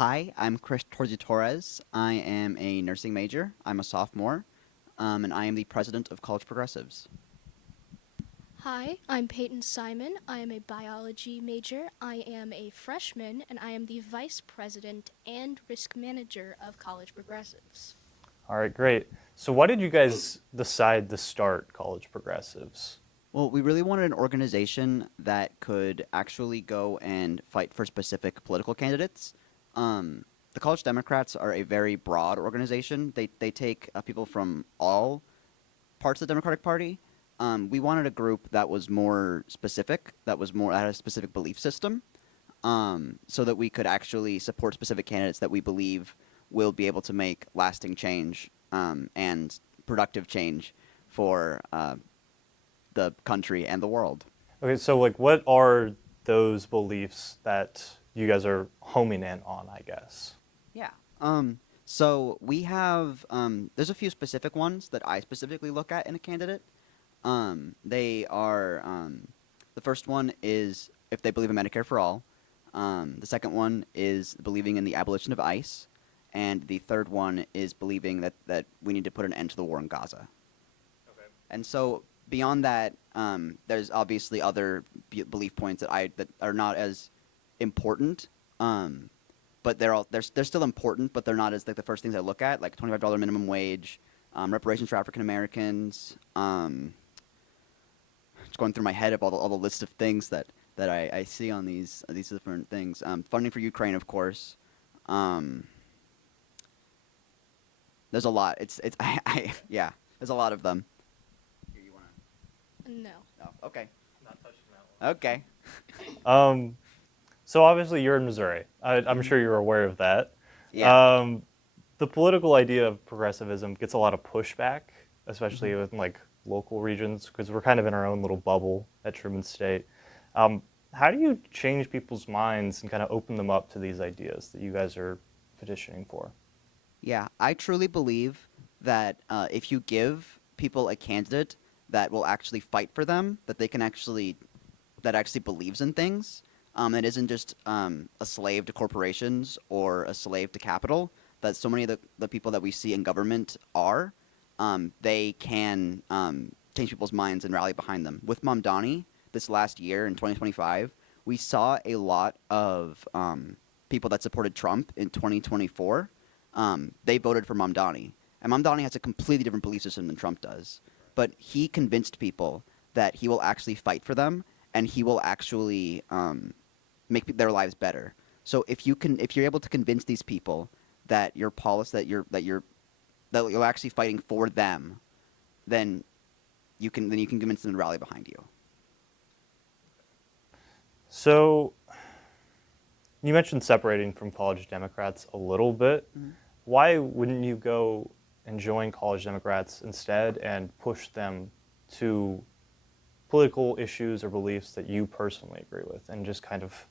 Hi, I'm Torres. I am a nursing major. I'm a sophomore, and I am the president of College Progressives. Hi, I'm Peyton Simon. I am a biology major. I am a freshman, and I am the vice president and risk manager of College Progressives. All right, great. So why did you guys decide to start College Progressives? Well, we really wanted an organization that could actually go and fight for specific political candidates. The College Democrats are a very broad organization. They take people from all parts of the Democratic Party. We wanted a group that was more specific, that had a specific belief system, so that we could actually support specific candidates that we believe will be able to make lasting change and productive change for the country and the world. Okay, so like what are those beliefs that you guys are homing in on, I guess? Yeah. So we have there's a few specific ones that I specifically look at in a candidate. They are the first one is if they believe in Medicare for all. The second one is believing in the abolition of ICE, and the third one is believing that we need to put an end to the war in Gaza. And so beyond that, there's obviously other belief points that are not as important, but they're still important, but they're not as like the first things I look at, like $25 minimum wage, reparations for African Americans. Just going through my head of all the list of things that I see on these different things. Funding for Ukraine, of course. Um, there's a lot. It's yeah. There's a lot of them. Here, you wanna? No. Oh, okay. Not touching that one. Okay. Um, so obviously you're in Missouri. I'm sure you're aware of that. Yeah. Um, the political idea of progressivism gets a lot of pushback, especially Mhm. with like local regions, because we're kind of in our own little bubble at Truman State. Um, how do you change people's minds and kind of open them up to these ideas that you guys are petitioning for? Yeah, I truly believe that if you give people a candidate that will actually fight for them, that actually believes in things, that isn't just a slave to corporations or a slave to capital, that so many of the people that we see in government are, they can change people's minds and rally behind them. With Mamdani this last year in 2025, we saw a lot of people that supported Trump in 2024. They voted for Mamdani. And Mamdani has a completely different belief system than Trump does. But he convinced people that he will actually fight for them and he will actually make their lives better. So if you're able to convince these people that your policy that you're actually fighting for them, then you can convince them to rally behind you. So you mentioned separating from college Democrats a little bit. Mm-hmm. Why wouldn't you go and join college Democrats instead and push them to political issues or beliefs that you personally agree with and just kind of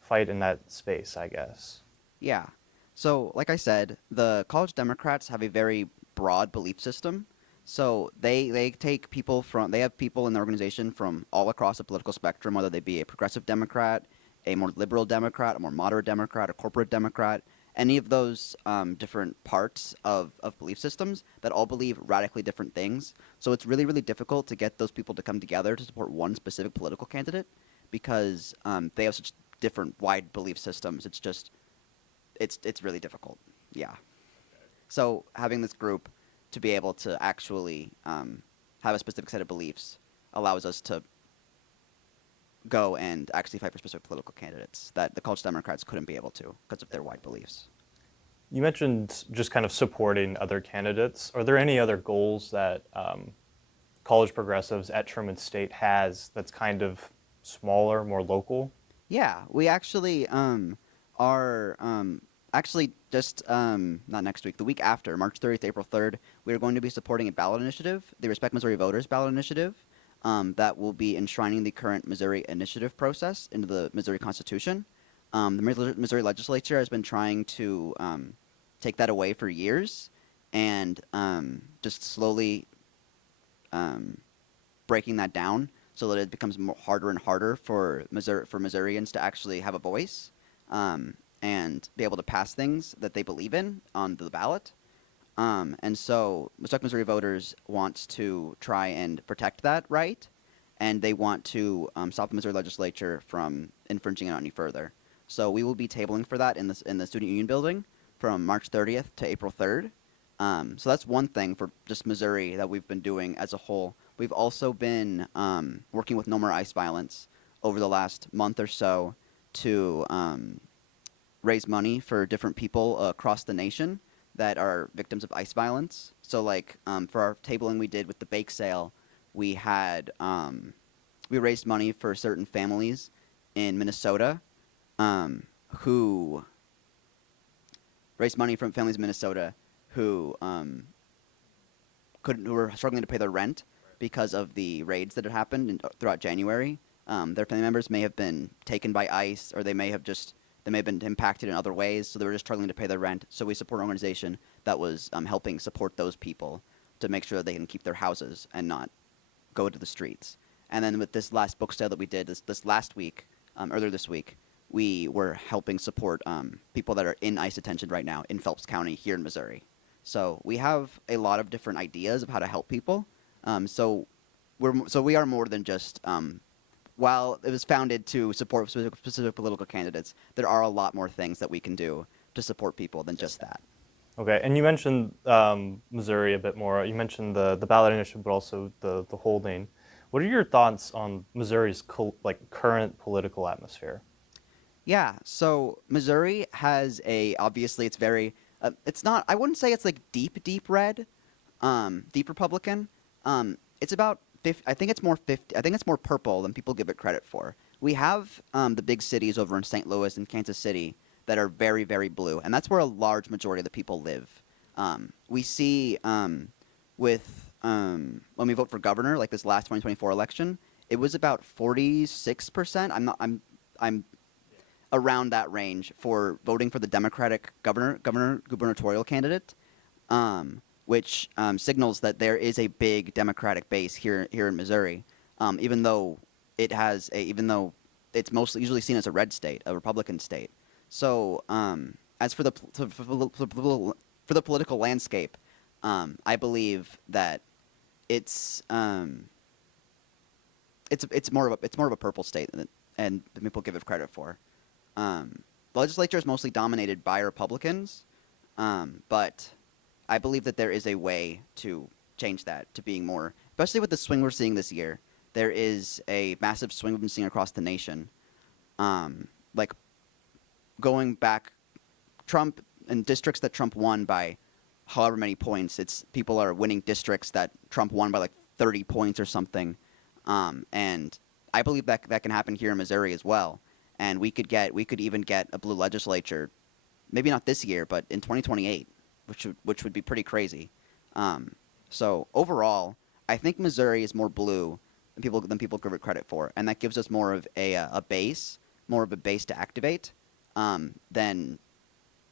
fight in that space, I guess? Yeah. So, like I said, the college Democrats have a very broad belief system. So they have people in the organization from all across the political spectrum, whether they be a progressive Democrat, a more liberal Democrat, a more moderate Democrat, a corporate Democrat, any of those different parts of belief systems that all believe radically different things. So it's really, really difficult to get those people to come together to support one specific political candidate because they have such different wide belief systems. It's really difficult. Yeah. So having this group to be able to actually have a specific set of beliefs allows us to go and actually fight for specific political candidates that the college Democrats couldn't be able to because of their wide beliefs. You mentioned just kind of supporting other candidates. Are there any other goals that college progressives at Truman State has that's kind of smaller, more local? Yeah, we actually are actually just not next week, the week after, March 30th, April 3rd, we are going to be supporting a ballot initiative, the Respect Missouri Voters ballot initiative, that will be enshrining the current Missouri initiative process into the Missouri Constitution. The Missouri legislature has been trying to take that away for years and just slowly um, breaking that down so that it becomes harder and harder for Missourians to actually have a voice. and be able to pass things that they believe in on the ballot. And so Missouri voters want to try and protect that right, and they want to stop the Missouri legislature from infringing it any further. So we will be tabling for that in the Student Union building from March 30th to April 3rd. So that's one thing for just Missouri that we've been doing as a whole. We've also been working with No More ICE Violence over the last month or so to raise money for different people across the nation that are victims of ICE violence. So, like, for our tabling we did with the bake sale, we had we raised money for certain families in Minnesota who raised money from families in Minnesota who who were struggling to pay their rent because of the raids that had happened throughout January. Their family members may have been taken by ICE, or they may have been impacted in other ways, so they were just struggling to pay their rent. So we support an organization that was helping support those people to make sure that they can keep their houses and not go to the streets. And then with this last book sale that we did this last week, earlier this week, we were helping support people that are in ICE detention right now in Phelps County here in Missouri. So we have a lot of different ideas of how to help people. So we are more than just while it was founded to support specific political candidates, there are a lot more things that we can do to support people than just that. Okay, and you mentioned Missouri a bit more. You mentioned the ballot initiative, but also the holding. What are your thoughts on Missouri's current political atmosphere? Yeah, so Missouri has obviously it's very, it's not, I wouldn't say it's like deep red, deep Republican. It's about I think it's more purple than people give it credit for. We have the big cities over in St. Louis and Kansas City that are very, very blue, and that's where a large majority of the people live. We see with when we vote for governor, like this last 2024 election, it was about 46%. I'm around that range for voting for the Democratic gubernatorial candidate. Which signals that there is a big Democratic base here in Missouri, even though it's mostly usually seen as a red state, a Republican state. So as for the political landscape, I believe that it's more of a purple state and people give it credit for. The legislature is mostly dominated by Republicans, but I believe that there is a way to change that to being more, especially with the swing we're seeing this year. There is a massive swing we've been seeing across the nation. Like going back, Trump and districts that Trump won by however many points, people are winning districts that Trump won by like 30 points or something. And I believe that can happen here in Missouri as well. And we could even get a blue legislature, maybe not this year, but in 2028. Which would be pretty crazy. So overall, I think Missouri is more blue than people give it credit for, and that gives us more of a base to activate than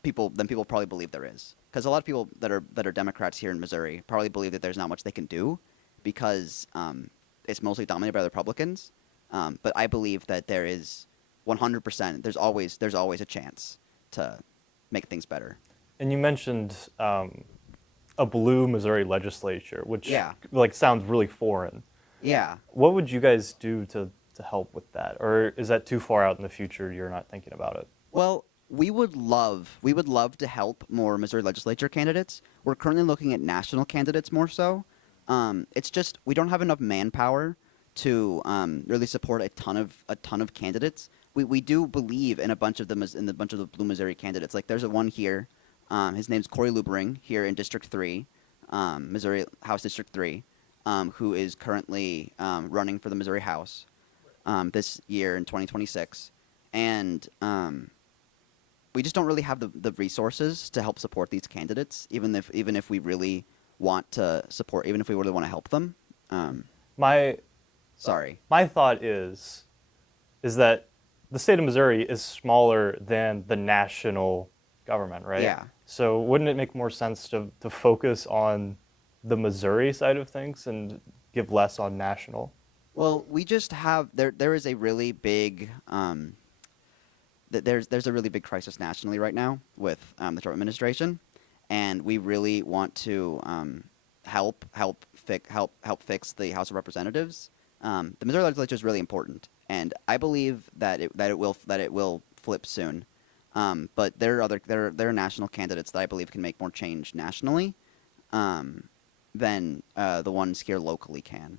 people probably believe there is. Because a lot of people that are Democrats here in Missouri probably believe that there's not much they can do because it's mostly dominated by the Republicans. But I believe that there is 100%. There's always a chance to make things better. And you mentioned a blue Missouri legislature, which sounds really foreign. Yeah. What would you guys do to help with that? Or is that too far out in the future, you're not thinking about it? Well, we would love to help more Missouri legislature candidates. We're currently looking at national candidates more so. It's just we don't have enough manpower to really support a ton of candidates. We do believe in a bunch of the blue Missouri candidates. Like there's one here. His name's Corey Lubering here in District 3, Missouri House District 3, who is currently running for the Missouri House this year in 2026. And we just don't really have the resources to help support these candidates, even if we really want to support, even if we really want to help them. My thought is that the state of Missouri is smaller than the national government, right? Yeah. So wouldn't it make more sense to focus on the Missouri side of things and give less on national? Well, we just have there is a really big there's a really big crisis nationally right now with the Trump administration, and we really want to help fix the House of Representatives. The Missouri legislature is really important, and I believe that it will flip soon. But there are national candidates that I believe can make more change nationally than the ones here locally can.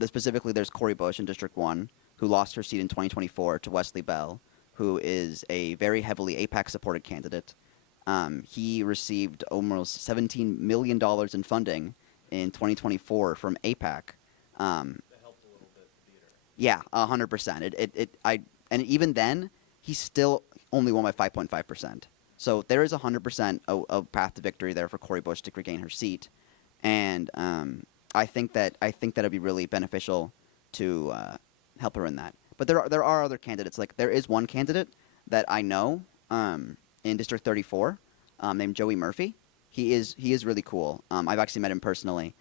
Specifically, there's Cori Bush in District 1, who lost her seat in 2024 to Wesley Bell, who is a very heavily APAC-supported candidate. He received almost $17 million in funding in 2024 from APAC. That helped a little bit to beat her. Yeah, 100%. And even then, he still only won by 5.5%. So there is 100% a path to victory there for Cori Bush to regain her seat, and I think that it'd be really beneficial to help her in that. But there are other candidates. Like there is one candidate that I know in District 34 named Joey Murphy. He is really cool. I've actually met him personally.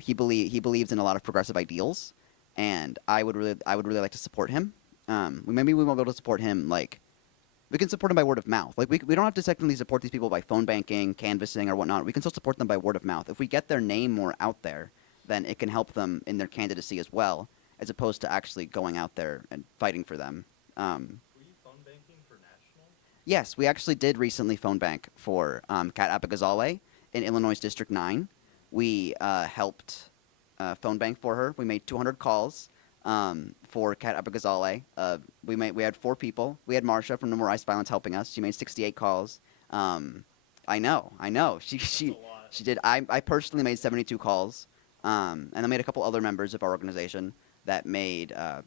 He believes in a lot of progressive ideals, and I would really like to support him. Maybe we won't be able to support him like. We can support them by word of mouth. Like we don't have to technically support these people by phone banking, canvassing, or whatnot. We can still support them by word of mouth. If we get their name more out there, then it can help them in their candidacy as well, as opposed to actually going out there and fighting for them. Were you phone banking for national? Yes, we actually did recently phone bank for Kat Abagazale in Illinois District 9. We helped phone bank for her. We made 200 calls. For Kat Abagazale. We had 4 people. We had Marsha from No More Ice Violence helping us. She made 68 calls. I know. She did. I personally made 72 calls. And I made a couple other members of our organization that made a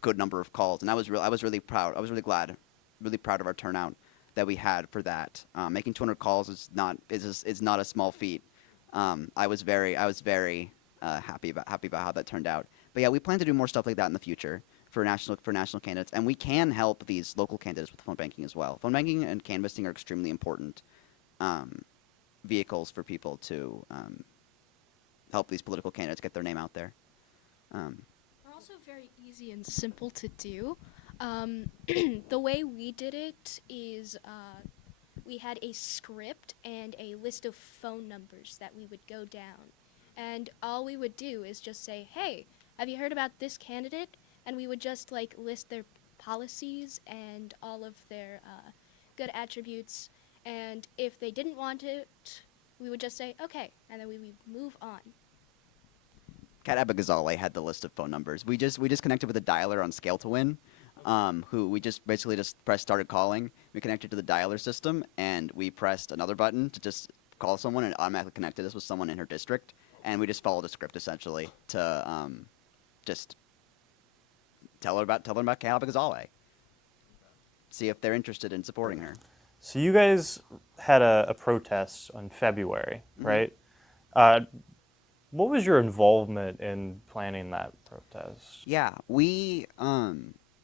good number of calls. And I was really proud. I was really glad, really proud of our turnout that we had for that. Making 200 calls is not a small feat. I was very happy about how that turned out. But yeah, we plan to do more stuff like that in the future for national candidates, and we can help these local candidates with phone banking as well. Phone banking and canvassing are extremely important vehicles for people to help these political candidates get their name out there. They're also very easy and simple to do. The way we did it is we had a script and a list of phone numbers that we would go down. And all we would do is just say, hey, have you heard about this candidate? And we would just like list their policies and all of their good attributes. And if they didn't want it, we would just say, okay, and then we would move on. Kat Abagazale had the list of phone numbers. We just connected with a dialer on Scale to Win, who we just started calling. We connected to the dialer system, and we pressed another button to just call someone, and it automatically connected us with someone in her district. And we just followed a script essentially to just tell them about Kat Abagazale. See if they're interested in supporting her. So you guys had a protest in February, Mm-hmm. right? What was your involvement in planning that protest? Yeah, we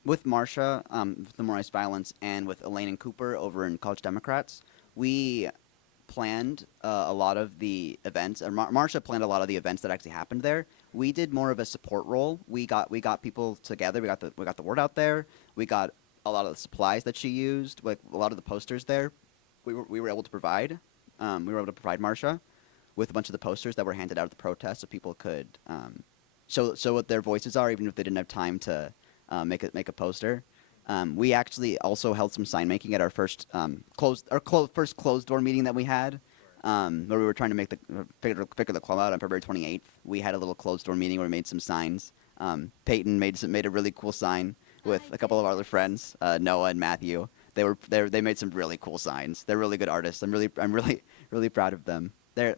with Marsha, with the More Ice Violence, and with Elaine and Cooper over in College Democrats, we planned a lot of the events. Marsha planned a lot of the events that actually happened there. We did more of a support role. We got people together. We got the word out there. We got a lot of the supplies that she used, like a lot of the posters there. We were able to provide. We were able to provide Marsha with a bunch of the posters that were handed out at the protest, so people could show what their voices are, even if they didn't have time to make a poster. We actually also held some sign making at our first first closed door meeting that we had, where we were trying to figure the club out on February 28th. We had a little closed door meeting where we made some signs. Peyton made a really cool sign with a couple of our other friends, Noah and Matthew. They made some really cool signs. They're really good artists. I'm really proud of them.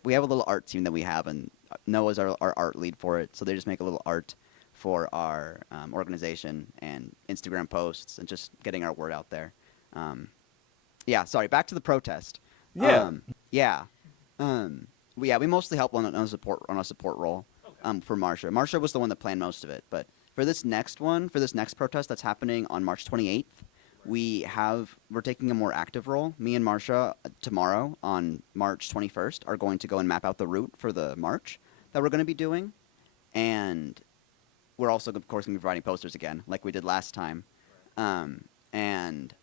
We have a little art team that we have, and Noah's our art lead for it. So they just make a little art for our organization and Instagram posts and just getting our word out there. Sorry, back to the protest. Yeah. We mostly help on a support role for Marsha. Marsha was the one that planned most of it, but for this next protest that's happening on March 28th, we're taking a more active role. Me and Marsha tomorrow on March 21st are going to go and map out the route for the march that we're going to be doing, and we're also, of course, going to be providing posters again, like we did last time. And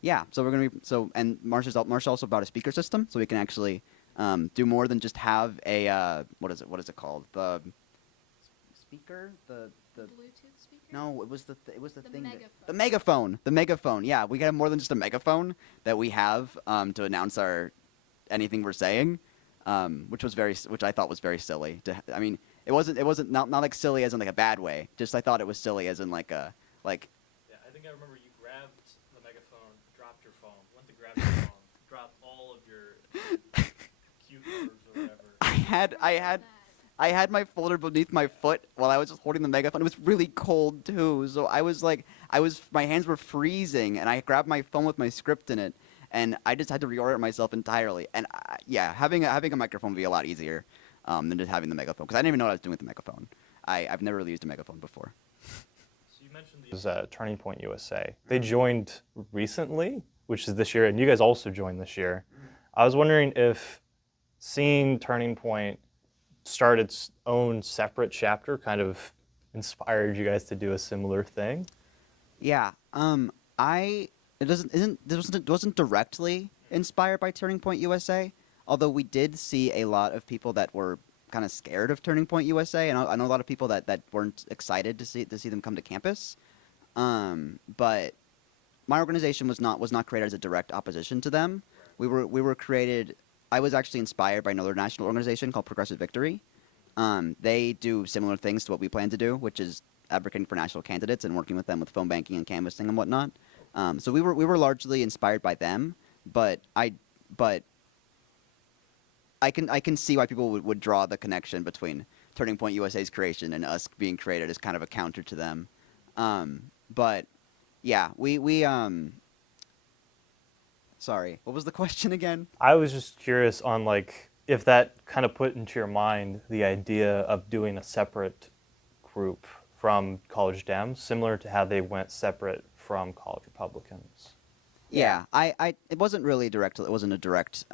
yeah, so we're gonna be and Marsha also bought a speaker system, so we can actually do more than just have a what is it called, the speaker, the Bluetooth speaker. no, it was the thing Megaphone. the megaphone. Yeah, we got more than just a megaphone that we have to announce anything we're saying, which I thought was very silly. I mean, it wasn't not like silly as in like a bad way. Just I thought it was silly as in like a like. Yeah, I think I remember you grabbed the megaphone, dropped your phone, went to grab your phone, dropped all of your cute words or whatever. I had my folder beneath my foot while I was just holding the megaphone. It was really cold too, so my hands were freezing, and I grabbed my phone with my script in it, and I just had to reorient myself entirely. And yeah, having a microphone would be a lot easier than just having the megaphone, because I didn't even know what I was doing with the megaphone. I've never really used a megaphone before. So you mentioned these Turning Point USA. They joined recently, which is this year, and you guys also joined this year. I was wondering if seeing Turning Point start its own separate chapter kind of inspired you guys to do a similar thing. Yeah. It wasn't directly inspired by Turning Point USA, although we did see a lot of people that were kind of scared of Turning Point USA, and I know a lot of people that weren't excited to see them come to campus. But my organization was not created as a direct opposition to them. We were created. I was actually inspired by another national organization called Progressive Victory. They do similar things to what we plan to do, which is advocating for national candidates and working with them with phone banking and canvassing and whatnot. So we were largely inspired by them, but I can see why people would draw the connection between Turning Point USA's creation and us being created as kind of a counter to them. But yeah, we sorry, what was the question again? I was just curious on like if that kind of put into your mind the idea of doing a separate group from college Dems, similar to how they went separate from college Republicans. Yeah, it wasn't really direct. It wasn't a direct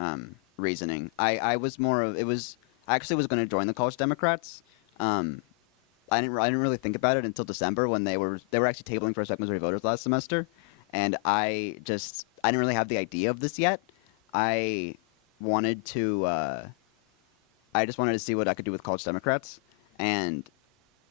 reasoning. I was more of it was. I actually was going to join the college Democrats. I didn't really think about it until December when they were actually tabling for second Missouri voters last semester, and I didn't really have the idea of this yet. I just wanted to see what I could do with college Democrats, and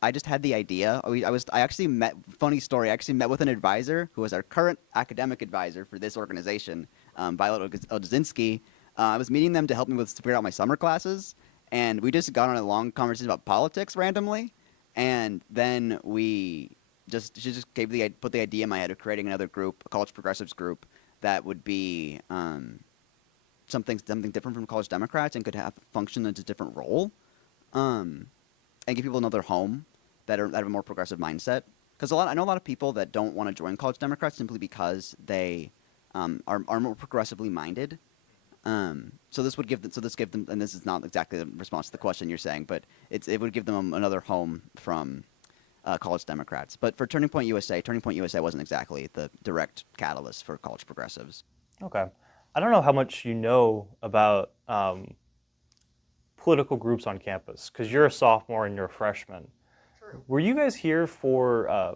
I just had the idea. I actually met. Funny story. I actually met with an advisor who was our current academic advisor for this organization, Violet Odzinski. I was meeting them to help me figure out my summer classes, and we just got on a long conversation about politics randomly, and then she just put the idea in my head of creating another group, a college progressives group that would be something different from college Democrats and could function as a different role, and give people another home that have a more progressive mindset. Because I know a lot of people that don't want to join college Democrats simply because they are more progressively minded. So this give them, and this is not exactly the response to the question you're saying, but it would give them another home from college Democrats. But for Turning Point USA wasn't exactly the direct catalyst for college progressives. Okay. I don't know how much you know about political groups on campus, because you're a sophomore and you're a freshman. True. Were you guys here for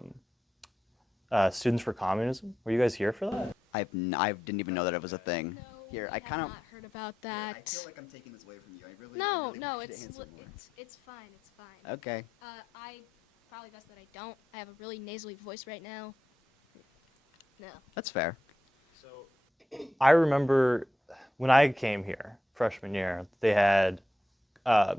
Students for Communism? Were you guys here for that? I didn't even know that it was a thing. No, Here, I I kind of not heard about that. I feel like I'm taking this away from you. I really No, really no, wish you it's answered more. it's fine. It's fine. Okay. I probably best that I don't. I have a really nasally voice right now. No. That's fair. So I remember when I came here freshman year, they had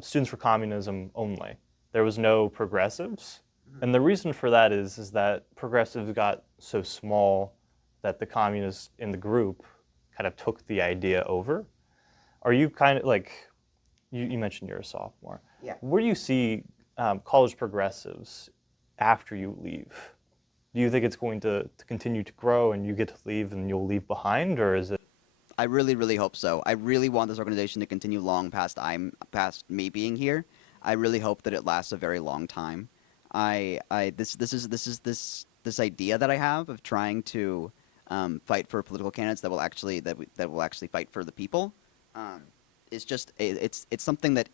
Students for Communism only. There was no progressives, and the reason for that is that progressives got so small that the communists in the group kind of took the idea over. Are you kind of like you mentioned you're a sophomore? Yeah. Where do you see college progressives after you leave? Do you think it's going to continue to grow and you get to leave and you'll leave behind, or is it? I really, really hope so. I really want this organization to continue long past me being here. I really hope that it lasts a very long time. This idea that I have of trying to fight for political candidates that will actually fight for the people is just it's something that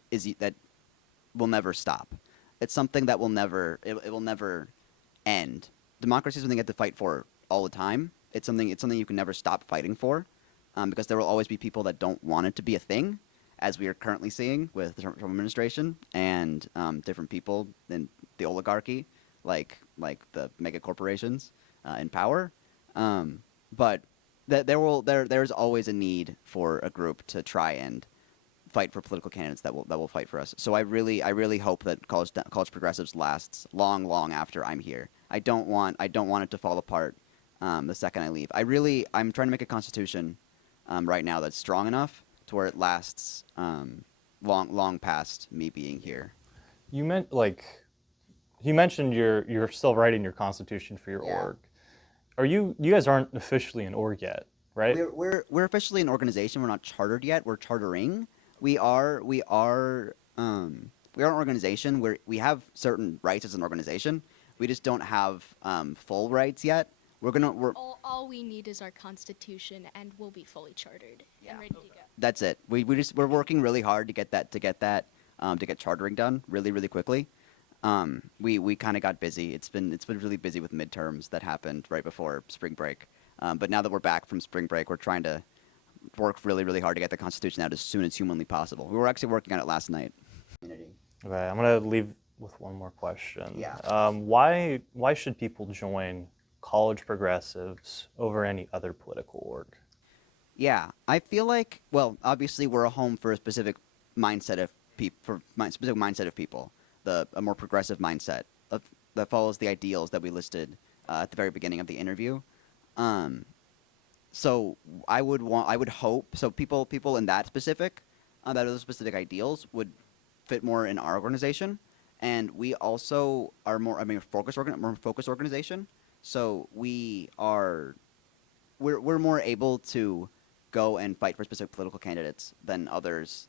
will never stop. It's something that will never end. Democracy is something you have to fight for all the time. It's something you can never stop fighting for, because there will always be people that don't want it to be a thing, as we are currently seeing with the Trump administration and different people in the oligarchy, like the mega corporations in power. But there's always a need for a group to try and fight for political candidates that will fight for us. So I really hope that college progressives lasts long after I'm here. I don't want it to fall apart the second I leave. I'm trying to make a constitution right now that's strong enough to where it lasts long past me being here. You meant like you mentioned you're still writing your constitution for your Yeah. org. You guys aren't officially an org yet, right? We're officially an organization. We're not chartered yet. We're chartering. We are an organization where we have certain rights as an organization. We just don't have full rights yet. We're All we need is our constitution, and we'll be fully chartered and ready to go. That's it. We're working really hard to get chartering done really quickly. We kind of got busy. It's been really busy with midterms that happened right before spring break. But now that we're back from spring break, we're trying to work really hard to get the Constitution out as soon as humanly possible. We were actually working on it last night. Okay, I'm gonna leave with one more question. Yeah. Why should people join college progressives over any other political org? Yeah, I feel like, well, obviously we're a home for a specific mindset of people, a more progressive mindset that follows the ideals that we listed at the very beginning of the interview. So I would hope, so people in that specific, that those specific ideals would fit more in our organization, and we also are more, focused organization. So we're more able to go and fight for specific political candidates than others